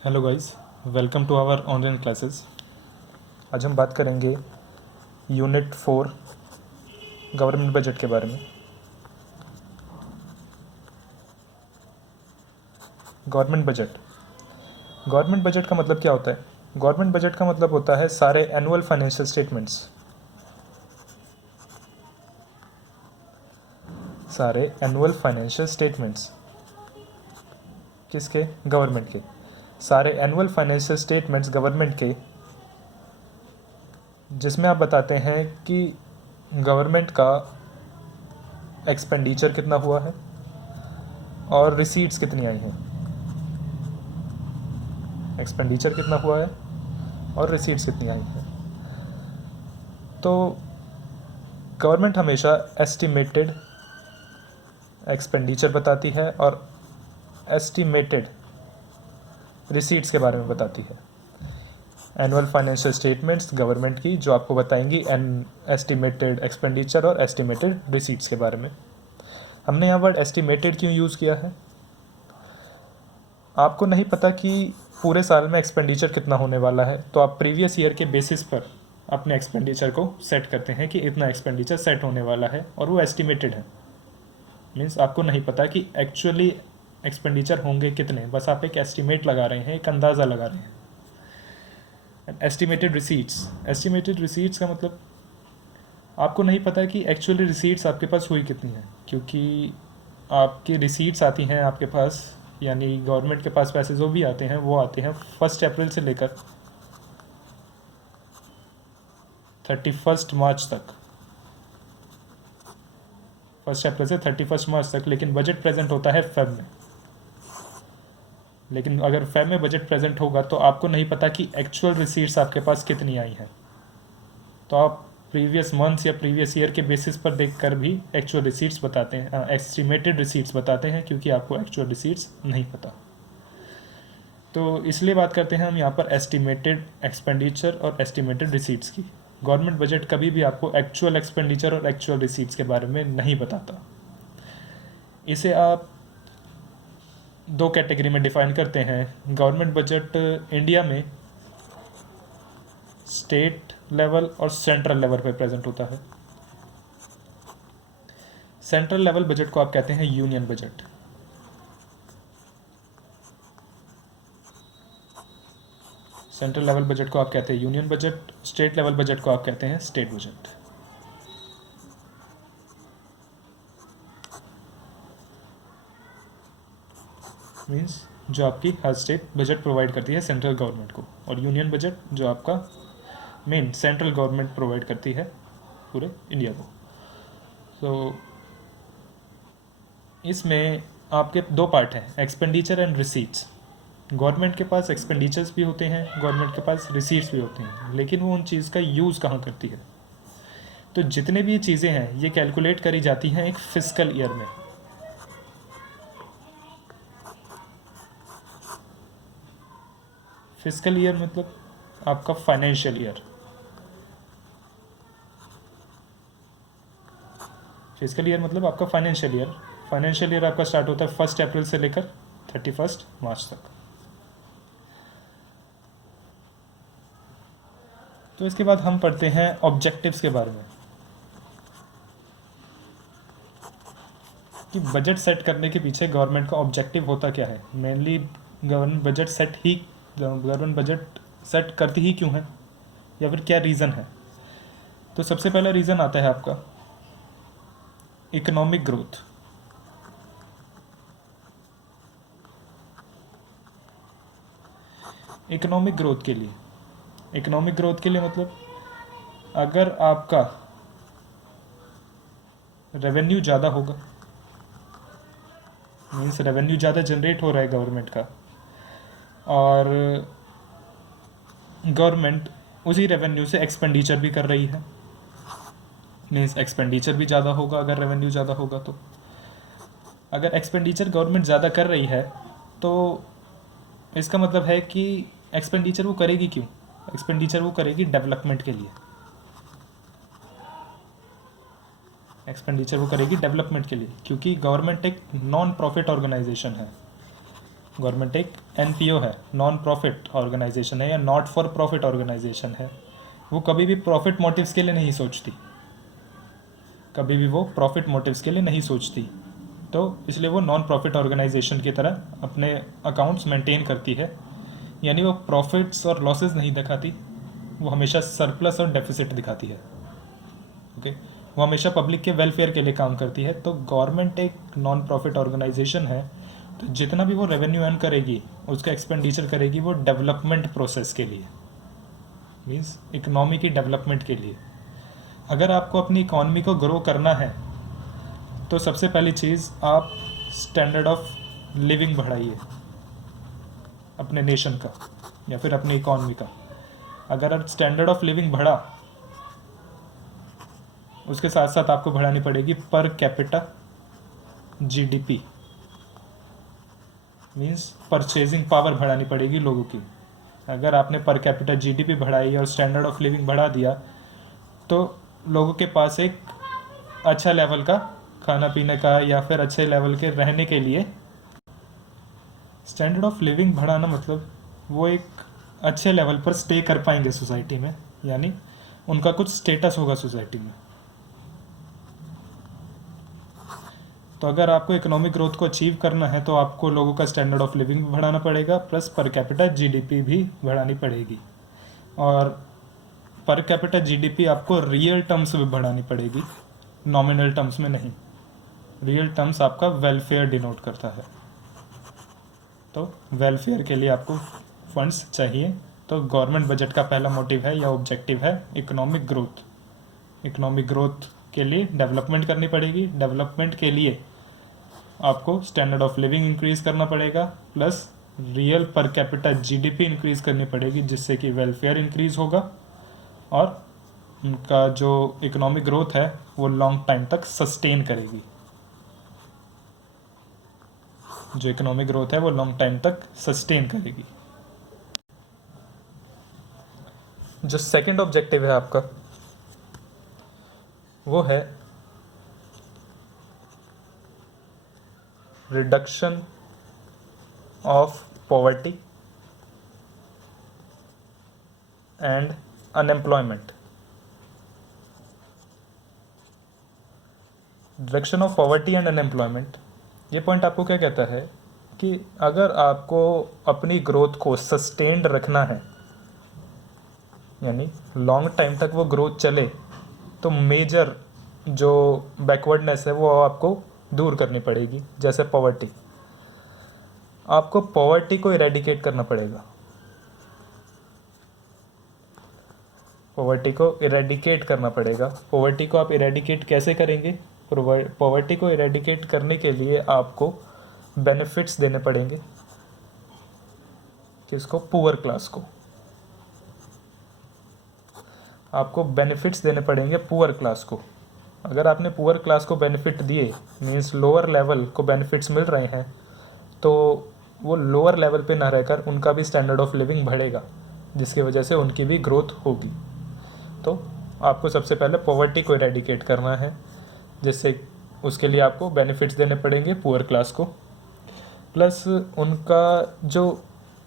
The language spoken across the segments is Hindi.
Hello guys, welcome to our online classes. आज हम बात करेंगे यूनिट 4 गवर्नमेंट बजट के बारे में। गवर्नमेंट बजट का मतलब क्या होता है? गवर्नमेंट बजट का मतलब होता है सारे एनुअल फाइनेंशियल स्टेटमेंट्स, किसके? गवर्नमेंट के। सारे एनुअल फाइनेंशियल स्टेटमेंट्स गवर्नमेंट के, जिसमें आप बताते हैं कि गवर्नमेंट का एक्सपेंडिचर कितना हुआ है और रिसीट्स कितनी आई हैं। एक्सपेंडिचर कितना हुआ है और रिसीट्स कितनी आई हैं। तो गवर्नमेंट हमेशा एस्टिमेटेड एक्सपेंडिचर बताती है और एस्टिमेटेड रिसीट्स के बारे में बताती है। एनुअल फाइनेंशियल स्टेटमेंट्स गवर्नमेंट की जो आपको बताएंगी एस्टिमेटेड एक्सपेंडिचर और एस्टिमेटेड रिसीट्स के बारे में। हमने यहाँ वर्ड एस्टिमेटेड क्यों यूज़ किया है? आपको नहीं पता कि पूरे साल में एक्सपेंडिचर कितना होने वाला है, तो आप प्रीवियस ईयर के बेसिस पर अपने एक्सपेंडिचर को सेट करते हैं कि इतना एक्सपेंडिचर सेट होने वाला है, और वो एस्टिमेटेड है। मीन्स आपको नहीं पता कि एक्चुअली एक्सपेंडिचर होंगे कितने, बस आप एक एस्टिमेट लगा रहे हैं, एक अंदाज़ा लगा रहे हैं। एस्टिमेटेड रिसीट्स का मतलब आपको नहीं पता कि एक्चुअली रिसीट्स आपके पास हुई कितनी है, क्योंकि आपकी रिसीट्स आती हैं आपके पास, यानी गवर्नमेंट के पास पैसे जो भी आते हैं वो आते हैं 1 अप्रैल से लेकर 31 मार्च तक। 1 अप्रैल से 31 मार्च तक, लेकिन बजट प्रेजेंट होता है फेब में। लेकिन अगर फेब में बजट प्रेजेंट होगा तो आपको नहीं पता कि एक्चुअल रिसीट्स आपके पास कितनी आई हैं, तो आप प्रीवियस मंथ्स या प्रीवियस ईयर के बेसिस पर देखकर भी एक्चुअल रिसीट्स बताते हैं, एस्टिमेटेड रिसीट्स बताते हैं, क्योंकि आपको एक्चुअल रिसीट्स नहीं पता। तो इसलिए बात करते हैं हम यहाँ पर एस्टिमेटेड एक्सपेंडिचर और एस्टिमेटेड रिसीट्स की। गवर्नमेंट बजट कभी भी आपको एक्चुअल एक्सपेंडिचर और एक्चुअल रिसीट्स के बारे में नहीं बताता। इसे आप 2 कैटेगरी में डिफाइन करते हैं। गवर्नमेंट बजट इंडिया में स्टेट लेवल और सेंट्रल लेवल पर प्रेजेंट होता है। सेंट्रल लेवल बजट को आप कहते हैं union budget. Central level budget को आप कहते हैं union budget, state level budget को आप कहते हैं स्टेट बजट। मीन्स जो आपकी हर स्टेट बजट प्रोवाइड करती है सेंट्रल गवर्नमेंट को, और यूनियन बजट जो आपका मेन सेंट्रल गवर्नमेंट प्रोवाइड करती है पूरे इंडिया को। तो इसमें आपके 2 पार्ट हैं, एक्सपेंडिचर एंड रिसीट्स। गवर्नमेंट के पास एक्सपेंडिचर्स भी होते हैं, गवर्नमेंट के पास रिसीट्स भी होते हैं, लेकिन वो उन चीज़ का यूज़ कहाँ करती है। तो जितने भी ये चीज़ें हैं ये कैलकुलेट करी जाती हैं एक फिस्कल ईयर में। फिस्कल ईयर मतलब आपका फाइनेंशियल ईयर। फिस्कल ईयर मतलब आपका फाइनेंशियल ईयर। फाइनेंशियल ईयर आपका स्टार्ट होता है 1 अप्रैल से लेकर 31 मार्च तक। तो इसके बाद हम पढ़ते हैं ऑब्जेक्टिव्स के बारे में, कि बजट सेट करने के पीछे गवर्नमेंट का ऑब्जेक्टिव होता क्या है। मेनली गवर्नमेंट बजट सेट करती ही क्यों है, या फिर क्या रीज़न है। तो सबसे पहला रीज़न आता है आपका इकोनॉमिक ग्रोथ। इकोनॉमिक ग्रोथ के लिए मतलब अगर आपका रेवेन्यू ज़्यादा होगा, मीन्स रेवेन्यू ज़्यादा जनरेट हो रहा है गवर्नमेंट का, और गवर्नमेंट उसी रेवेन्यू से एक्सपेंडिचर भी कर रही है, मीन्स एक्सपेंडिचर भी ज़्यादा होगा अगर रेवेन्यू ज़्यादा होगा। तो अगर एक्सपेंडिचर गवर्नमेंट ज़्यादा कर रही है तो इसका मतलब है कि एक्सपेंडिचर वो करेगी क्यों? एक्सपेंडिचर वो करेगी डेवलपमेंट के लिए। क्योंकि गवर्नमेंट एक नॉन प्रॉफिट ऑर्गेनाइजेशन है। गवर्नमेंट एक एनपीओ है, नॉन प्रॉफिट ऑर्गेनाइजेशन है या नॉट फॉर प्रॉफिट ऑर्गेनाइजेशन है, वो कभी भी प्रॉफिट मोटिव्स के लिए नहीं सोचती, कभी भी वो प्रॉफिट मोटिव्स के लिए नहीं सोचती। तो इसलिए वो नॉन प्रॉफिट ऑर्गेनाइजेशन की तरह अपने अकाउंट्स मेंटेन करती है, यानी वो प्रॉफिट्स और लॉसेस नहीं दिखाती, वो हमेशा सरप्लस और डेफिसिट दिखाती है। ओके, वो हमेशा पब्लिक के वेलफेयर के लिए काम करती है। तो गवर्नमेंट एक नॉन प्रॉफिट ऑर्गेनाइजेशन है, तो जितना भी वो रेवेन्यू अर्न करेगी, उसका एक्सपेंडिचर करेगी वो डेवलपमेंट प्रोसेस के लिए, मीन्स इकोनॉमी की डेवलपमेंट के लिए। अगर आपको अपनी इकॉनमी को ग्रो करना है तो सबसे पहली चीज़ आप स्टैंडर्ड ऑफ लिविंग बढ़ाइए अपने नेशन का या फिर अपनी इकॉनमी का। अगर स्टैंडर्ड ऑफ लिविंग बढ़ा, उसके साथ साथ आपको बढ़ानी पड़ेगी per capita GDP, means purchasing power बढ़ानी पड़ेगी लोगों की। अगर आपने पर कैपिटा जीडीपी बढ़ाई और स्टैंडर्ड ऑफ लिविंग बढ़ा दिया तो लोगों के पास एक अच्छा लेवल का खाना पीने का या फिर अच्छे लेवल के रहने के लिए, स्टैंडर्ड ऑफ लिविंग बढ़ाना मतलब वो एक अच्छे लेवल पर स्टे कर पाएंगे सोसाइटी में, यानी उनका कुछ स्टेटस होगा सोसाइटी में। तो अगर आपको इकोनॉमिक ग्रोथ को अचीव करना है तो आपको लोगों का स्टैंडर्ड ऑफ लिविंग भी बढ़ाना पड़ेगा, प्लस पर कैपिटा जीडीपी भी बढ़ानी पड़ेगी। और पर कैपिटा जीडीपी आपको रियल टर्म्स में बढ़ानी पड़ेगी, नॉमिनल टर्म्स में नहीं। रियल टर्म्स आपका वेलफेयर डिनोट करता है, तो वेलफेयर के लिए आपको फंड्स चाहिए। तो गवर्नमेंट बजट का पहला मोटिव है या ऑब्जेक्टिव है इकोनॉमिक ग्रोथ। इकोनॉमिक ग्रोथ के लिए डेवलपमेंट करनी पड़ेगी, डेवलपमेंट के लिए आपको स्टैंडर्ड ऑफ लिविंग इंक्रीज़ करना पड़ेगा, plus real per capita GDP increase करनी पड़ेगी, जिससे कि वेलफेयर इंक्रीज़ होगा और उनका जो इकोनॉमिक ग्रोथ है वो लॉन्ग टाइम तक सस्टेन करेगी। जो इकोनॉमिक ग्रोथ है वो लॉन्ग टाइम तक सस्टेन करेगी। जो सेकंड ऑब्जेक्टिव है आपका वो है reduction of poverty and unemployment. Reduction of poverty and unemployment, ये पॉइंट आपको क्या कहता है कि अगर आपको अपनी ग्रोथ को सस्टेन्ड रखना है, यानी लॉन्ग टाइम तक वो ग्रोथ चले, तो मेजर जो बैकवर्डनेस है वो आपको दूर करनी पड़ेगी। जैसे पॉवर्टी, आपको पॉवर्टी को इरेडिकेट करना पड़ेगा। पॉवर्टी को इरेडिकेट करना पड़ेगा। पॉवर्टी को आप इरेडिकेट कैसे करेंगे? पॉवर्टी को इरेडिकेट करने के लिए आपको बेनिफिट्स देने पड़ेंगे। किसको? पुअर क्लास को। आपको बेनिफिट्स देने पड़ेंगे पुअर क्लास को। अगर आपने पुअर क्लास को बेनिफिट दिए, मीन्स लोअर लेवल को बेनिफिट्स मिल रहे हैं, तो वो लोअर लेवल पे ना रहकर उनका भी स्टैंडर्ड ऑफ लिविंग बढ़ेगा, जिसकी वजह से उनकी भी ग्रोथ होगी। तो आपको सबसे पहले पॉवर्टी को इरेडिकेट करना है, जिससे उसके लिए आपको बेनिफिट्स देने पड़ेंगे पुअर क्लास को, प्लस उनका जो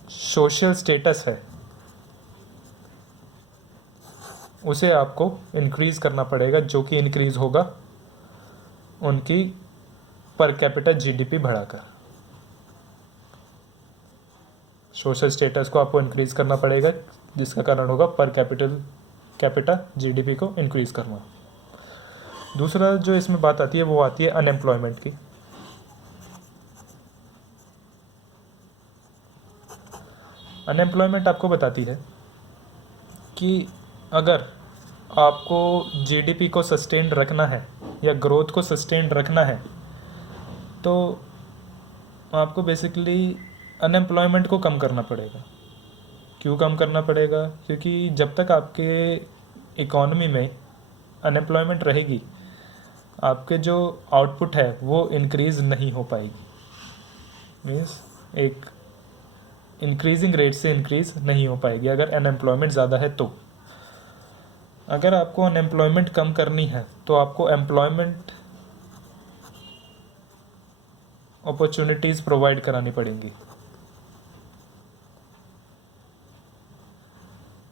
सोशल स्टेटस है उसे आपको इंक्रीज़ करना पड़ेगा, जो कि इंक्रीज़ होगा उनकी पर कैपिटा जीडीपी बढ़ाकर। सोशल स्टेटस को आपको इंक्रीज़ करना पड़ेगा, जिसका कारण होगा पर कैपिटा जीडीपी को इंक्रीज़ करना। दूसरा जो इसमें बात आती है वो आती है अनएम्प्लॉयमेंट की। अनएम्प्लॉयमेंट आपको बताती है कि अगर आपको जीडीपी को सस्टेन्ड रखना है या ग्रोथ को सस्टेन्ड रखना है, तो आपको बेसिकली अनएम्प्लॉयमेंट को कम करना पड़ेगा। क्यों कम करना पड़ेगा? क्योंकि जब तक आपके इकॉनमी में अनएम्प्लॉयमेंट रहेगी, आपके जो आउटपुट है वो इंक्रीज़ नहीं हो पाएगी। मीन्स एक इंक्रीजिंग रेट से इंक्रीज़ नहीं हो पाएगी अगर अनएम्प्लॉयमेंट ज़्यादा है तो। अगर आपको अनएम्प्लॉयमेंट कम करनी है तो आपको एम्प्लॉयमेंट अपॉर्चुनिटीज़ प्रोवाइड करानी पड़ेंगी।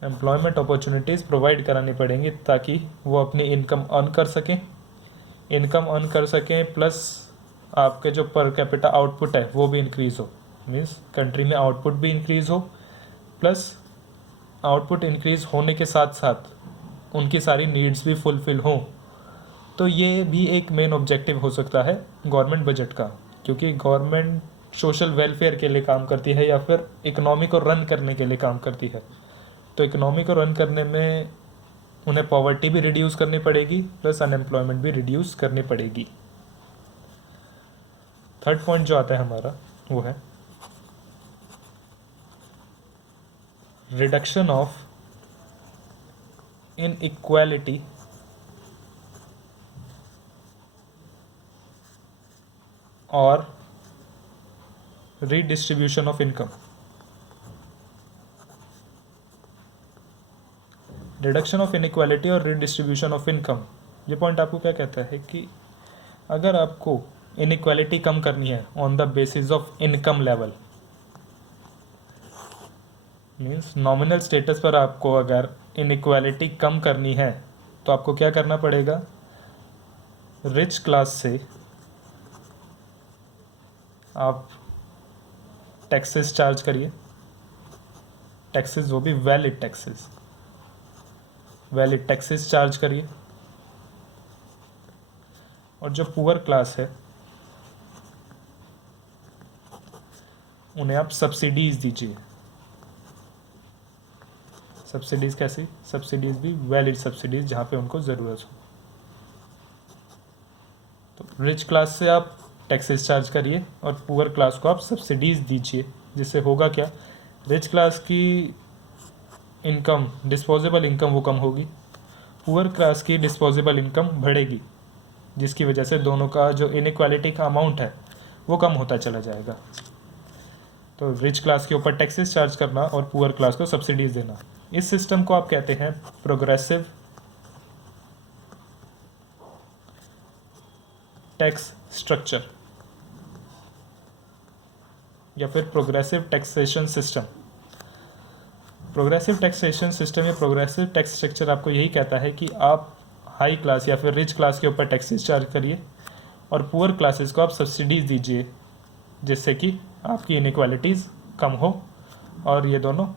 एम्प्लॉयमेंट अपॉर्चुनिटीज़ प्रोवाइड करानी पड़ेंगी ताकि वो अपनी इनकम अर्न कर सकें प्लस आपके जो पर कैपिटा आउटपुट है वो भी इंक्रीज़ हो, मीन्स कंट्री में आउटपुट भी इंक्रीज़ हो, प्लस आउटपुट इंक्रीज़ होने के साथ साथ उनकी सारी नीड्स भी फुलफ़िल हों। तो ये भी एक मेन ऑब्जेक्टिव हो सकता है गवर्नमेंट बजट का, क्योंकि गवर्नमेंट सोशल वेलफेयर के लिए काम करती है या फिर इकोनॉमी को रन करने के लिए काम करती है। तो इकोनॉमी को रन करने में उन्हें पॉवर्टी भी रिड्यूस करनी पड़ेगी प्लस अनएम्प्लॉयमेंट भी रिड्यूस करनी पड़ेगी। थर्ड पॉइंट जो आता है हमारा वो है रिडक्शन ऑफ इनइक्वालिटी और redistribution of income. Reduction of inequality और रीडिस्ट्रीब्यूशन ऑफ इनकम, ये पॉइंट आपको क्या कहता है कि अगर आपको इनइक्वालिटी कम करनी है on the basis of income level, means nominal status पर आपको अगर इनइक्वालिटी कम करनी है तो आपको क्या करना पड़ेगा, रिच क्लास से आप टैक्सेस चार्ज करिए, टैक्सेस वो भी वैलिड टैक्सेस चार्ज करिए, और जो पुअर क्लास है उन्हें आप सब्सिडीज दीजिए। सब्सिडीज कैसी? सब्सिडीज भी वैलिड सब्सिडीज जहाँ पे उनको ज़रूरत हो। तो रिच क्लास से आप टैक्सेस चार्ज करिए और पुअर क्लास को आप सब्सिडीज दीजिए, जिससे होगा क्या, रिच क्लास की इनकम, डिस्पोजेबल इनकम वो कम होगी, पुअर क्लास की डिस्पोजेबल इनकम बढ़ेगी, जिसकी वजह से दोनों का जो इनइक्वालिटी का अमाउंट है वो कम होता चला जाएगा। तो रिच क्लास के ऊपर टैक्सेस चार्ज करना और पुअर क्लास को सब्सिडीज देना, इस सिस्टम को आप कहते हैं प्रोग्रेसिव टैक्स स्ट्रक्चर या फिर progressive taxation system. Progressive taxation system या प्रोग्रेसिव टैक्स स्ट्रक्चर आपको यही कहता है कि आप हाई क्लास या फिर रिच क्लास के ऊपर टैक्सेस चार्ज करिए और पुअर क्लासेस को आप सब्सिडीज़ दीजिए, जिससे कि आपकी इनइक्वालिटीज़ कम हो और ये दोनों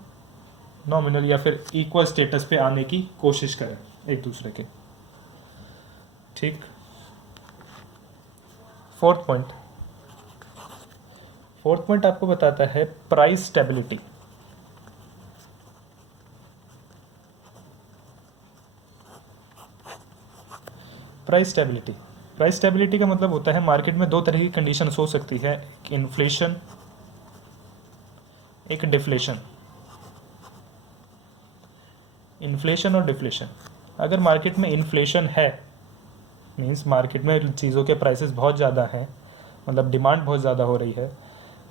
नॉमिनल या फिर इक्वल स्टेटस पे आने की कोशिश करें एक दूसरे के। ठीक। फोर्थ पॉइंट आपको बताता है प्राइस स्टेबिलिटी। प्राइस स्टेबिलिटी का मतलब होता है मार्केट में दो तरह की कंडीशंस हो सकती है, एक इन्फ्लेशन, एक डिफ्लेशन। इन्फ्लेशन और डिफ्लेशन, अगर मार्केट में इन्फ्लेशन है, मीन्स मार्केट में चीज़ों के प्राइसेस बहुत ज़्यादा हैं, मतलब डिमांड बहुत ज़्यादा हो रही है,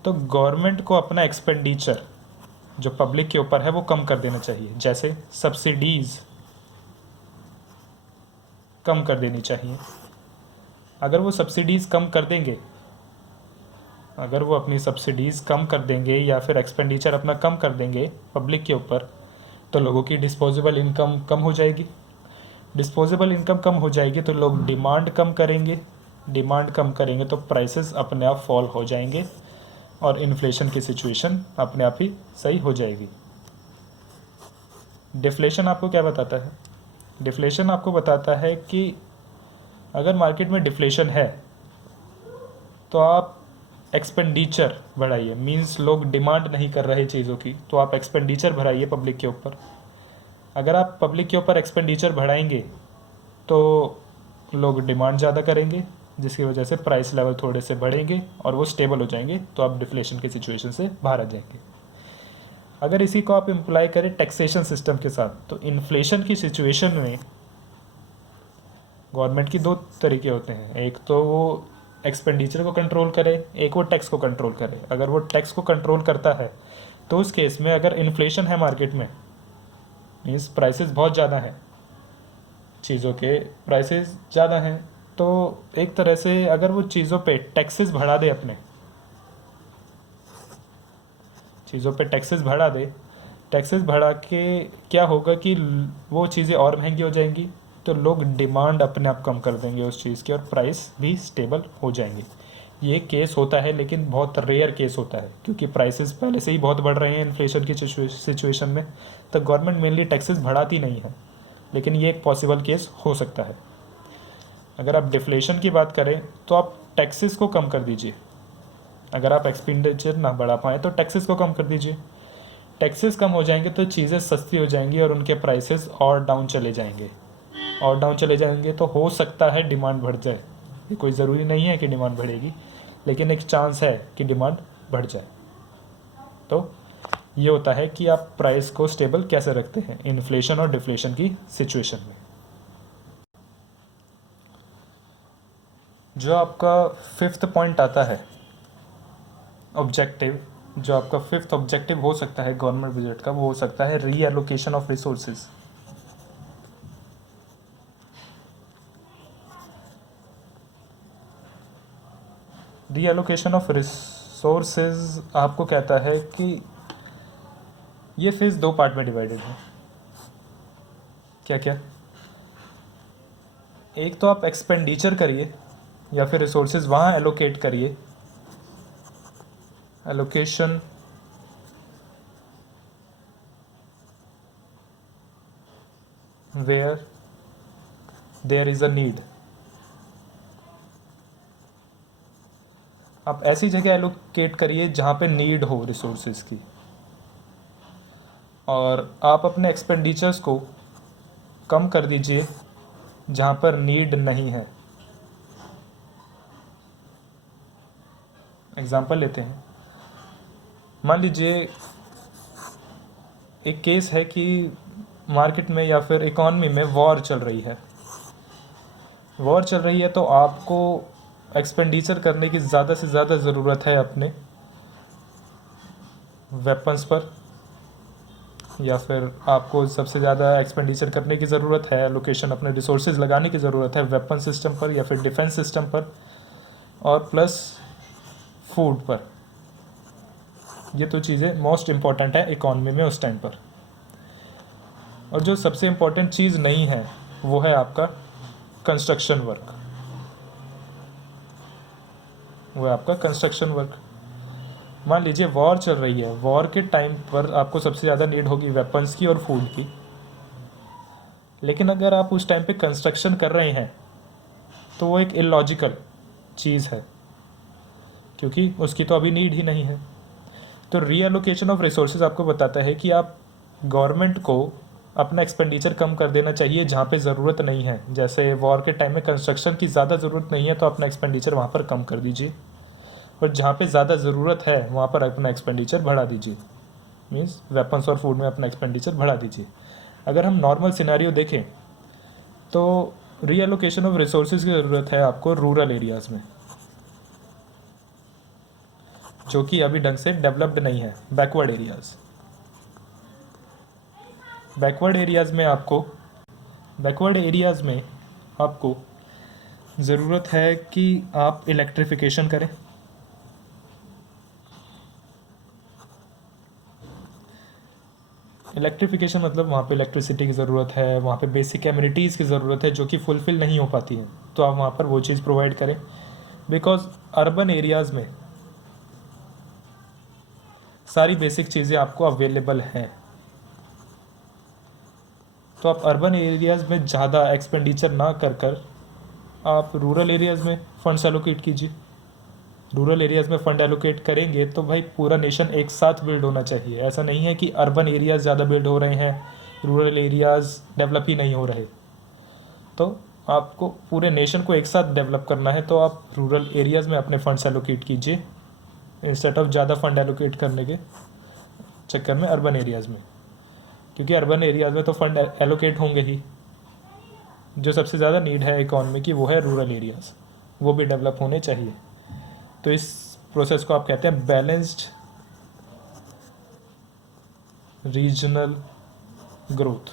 तो गवर्नमेंट को अपना एक्सपेंडिचर जो पब्लिक के ऊपर है वो कम कर देना चाहिए। जैसे सब्सिडीज़ कम कर देनी चाहिए। अगर वो सब्सिडीज़ कम कर देंगे, अगर वो अपनी सब्सिडीज़ कम कर देंगे या फिर एक्सपेंडिचर अपना कम कर देंगे पब्लिक के ऊपर, तो लोगों की डिस्पोजेबल इनकम कम हो जाएगी। डिस्पोजेबल इनकम कम हो जाएगी तो लोग डिमांड कम करेंगे तो प्राइसेस अपने आप फॉल हो जाएंगे और इन्फ्लेशन की सिचुएशन अपने आप ही सही हो जाएगी। डिफ्लेशन आपको क्या बताता है? डिफ्लेशन आपको बताता है कि अगर मार्केट में डिफ्लेशन है तो आप एक्सपेंडिचर बढ़ाइए, मींस लोग डिमांड नहीं कर रहे चीज़ों की, तो आप एक्सपेंडिचर बढ़ाइए पब्लिक के ऊपर। अगर आप पब्लिक के ऊपर एक्सपेंडिचर बढ़ाएंगे तो लोग डिमांड ज़्यादा करेंगे, जिसकी वजह से प्राइस लेवल थोड़े से बढ़ेंगे और वो स्टेबल हो जाएंगे, तो आप डिफ्लेशन की सिचुएशन से बाहर आ जाएंगे। अगर इसी को आप इम्प्लाई करें टैक्सेशन सिस्टम के साथ, तो इन्फ्लेशन की सिचुएशन में गवर्नमेंट की दो तरीके होते हैं, एक तो वो एक्सपेंडिचर को कंट्रोल करे, एक वो टैक्स को कंट्रोल करे। अगर वो टैक्स को कंट्रोल करता है तो उस केस में अगर इन्फ्लेशन है मार्केट में, मीन्स प्राइसेस बहुत ज़्यादा हैं, चीज़ों के प्राइसेस ज़्यादा हैं, तो एक तरह से अगर वो चीज़ों पे टैक्सेस बढ़ा दे टैक्सेस बढ़ा के क्या होगा कि वो चीज़ें और महंगी हो जाएंगी, तो लोग डिमांड अपने आप कम कर देंगे उस चीज़ की और प्राइस भी स्टेबल हो जाएंगे। ये केस होता है लेकिन बहुत रेयर केस होता है, क्योंकि प्राइसेस पहले से ही बहुत बढ़ रहे हैं इन्फ्लेशन की सिचुएशन में, तो गवर्नमेंट मेनली टैक्सेस बढ़ाती नहीं है। लेकिन ये एक पॉसिबल केस हो सकता है। अगर आप डिफ्लेशन की बात करें तो आप टैक्सेस को कम कर दीजिए। अगर आप एक्सपेंडिचर ना बढ़ा पाएँ तो टैक्सेस को कम कर दीजिए। टैक्सेस कम हो जाएंगे तो चीज़ें सस्ती हो जाएंगी और उनके प्राइसेस और डाउन चले जाएंगे। और डाउन चले जाएंगे तो हो सकता है डिमांड बढ़ जाए। ये कोई ज़रूरी नहीं है कि डिमांड बढ़ेगी, लेकिन एक चांस है कि डिमांड बढ़ जाए। तो ये होता है कि आप प्राइस को स्टेबल कैसे रखते हैं इन्फ्लेशन और डिफ्लेशन की सिचुएशन में। जो आपका फिफ्थ पॉइंट आता है ऑब्जेक्टिव, जो आपका फिफ्थ ऑब्जेक्टिव हो सकता है गवर्नमेंट बजट का, वो हो सकता है reallocation of resources. Reallocation of resources आपको कहता है कि ये फेज दो पार्ट में डिवाइडेड है। क्या क्या? एक तो आप एक्सपेंडिचर करिए या फिर रिसोर्सेज वहाँ एलोकेट करिए, allocation where there is a need. आप ऐसी जगह एलोकेट करिए जहाँ पे नीड हो रिसोर्सेज की, और आप अपने एक्सपेंडिचर्स को कम कर दीजिए जहाँ पर नीड नहीं है। एग्जांपल लेते हैं। मान लीजिए एक केस है कि मार्केट में या फिर इकॉनमी में वॉर चल रही है। वॉर चल रही है तो आपको एक्सपेंडिचर करने की ज़्यादा से ज़्यादा ज़रूरत है अपने वेपन्स पर, या फिर आपको सबसे ज़्यादा एक्सपेंडिचर करने की ज़रूरत है, लोकेशन अपने रिसोर्सेज लगाने की ज़रूरत है वेपन सिस्टम पर या फिर डिफेंस सिस्टम पर, और प्लस फूड पर। ये तो चीज़ें मोस्ट इम्पॉर्टेंट है इकॉनमी में उस टाइम पर। और जो सबसे इम्पॉर्टेंट चीज़ नहीं है वो है आपका कंस्ट्रक्शन वर्क। वो है आपका कंस्ट्रक्शन वर्क। मान लीजिए वॉर चल रही है, वॉर के टाइम पर आपको सबसे ज़्यादा नीड होगी वेपन्स की और फूड की, लेकिन अगर आप उस टाइम पे कंस्ट्रक्शन कर रहे हैं तो वो एक इलॉजिकल चीज़ है, क्योंकि उसकी तो अभी नीड ही नहीं है। तो रीएलोकेशन ऑफ रिसोर्सेज आपको बताता है कि आप गवर्नमेंट को अपना एक्सपेंडिचर कम कर देना चाहिए जहाँ पे ज़रूरत नहीं है। जैसे वॉर के टाइम में कंस्ट्रक्शन की ज़्यादा ज़रूरत नहीं है तो अपना एक्सपेंडिचर वहाँ पर कम कर दीजिए, और जहाँ पे ज़्यादा ज़रूरत है वहाँ पर अपना एक्सपेंडिचर बढ़ा दीजिए। मीन्स वेपन्स और फूड में अपना एक्सपेंडिचर बढ़ा दीजिए। अगर हम नॉर्मल सिनेरियो देखें तो रीएलोकेशन ऑफ रिसोर्सेज की ज़रूरत है आपको रूरल एरियाज़ में, जो कि अभी ढंग से डेवलप्ड नहीं है, बैकवर्ड एरियाज़। बैकवर्ड एरियाज़ में आपको ज़रूरत है कि आप इलेक्ट्रिफिकेशन करें। इलेक्ट्रिफिकेशन मतलब वहाँ पे इलेक्ट्रिसिटी की ज़रूरत है, वहाँ पे बेसिक एमिनिटीज़ की ज़रूरत है जो कि फुलफ़िल नहीं हो पाती हैं, तो आप वहाँ पर वो चीज़ प्रोवाइड करें। बिकॉज अर्बन एरियाज़ में सारी बेसिक चीज़ें आपको अवेलेबल हैं, तो आप अर्बन एरियाज़ में ज़्यादा एक्सपेंडिचर ना कर आप रूरल एरियाज़ में फंड्स एलोकेट कीजिए। रूरल एरियाज़ में फ़ंड एलोकेट करेंगे तो भाई पूरा नेशन एक साथ बिल्ड होना चाहिए। ऐसा नहीं है कि अर्बन एरियाज़ ज़्यादा बिल्ड हो रहे हैं, रूरल एरियाज़ डेवलप ही नहीं हो रहे। तो आपको पूरे नेशन को एक साथ डेवलप करना है, तो आप रूरल एरियाज़ में अपने फंड्स एलोकेट कीजिए इंस्टेड ऑफ ज़्यादा फंड एलोकेट करने के चक्कर में अर्बन एरियाज़ में, क्योंकि अर्बन एरियाज़ में तो फंड एलोकेट होंगे ही। जो सबसे ज़्यादा नीड है इकॉनमी की वो है रूरल एरियाज़, वो भी डेवलप होने चाहिए। तो इस प्रोसेस को आप कहते हैं बैलेंस्ड रीजनल ग्रोथ।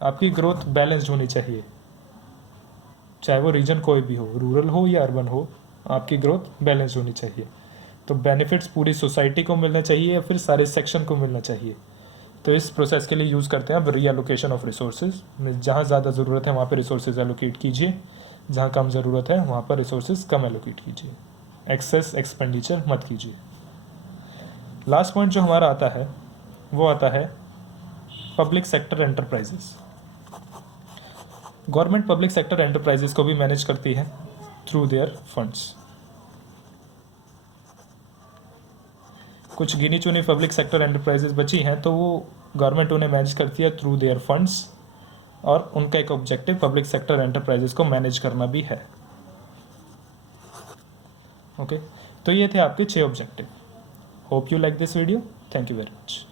आपकी ग्रोथ बैलेंस्ड होनी चाहिए, चाहे वो रीजन कोई भी हो, रूरल हो या अर्बन हो, आपकी ग्रोथ बैलेंस्ड होनी चाहिए। तो बेनिफिट्स पूरी सोसाइटी को मिलना चाहिए या फिर सारे सेक्शन को मिलना चाहिए। तो इस प्रोसेस के लिए यूज़ करते हैं अब रीएलोकेशन ऑफ रिसोर्सेज। जहाँ ज़्यादा ज़रूरत है वहाँ पर रिसोर्सेज एलोकेट कीजिए, जहाँ कम ज़रूरत है वहाँ पर रिसोर्सेज कम एलोकेट कीजिए, एक्सेस एक्सपेंडिचर मत कीजिए। लास्ट पॉइंट जो हमारा आता है वो आता है public sector enterprises. Government public sector enterprises को भी मैनेज करती है थ्रू देयर फंड्स। कुछ गिनी चुनी पब्लिक सेक्टर एंटरप्राइजेस बची हैं तो वो गवर्नमेंट उन्हें मैनेज करती है थ्रू देयर फंड्स, और उनका एक ऑब्जेक्टिव पब्लिक सेक्टर एंटरप्राइजेस को मैनेज करना भी है। ओके, तो ये थे आपके 6 objective. Hope you like this video. Thank you very much.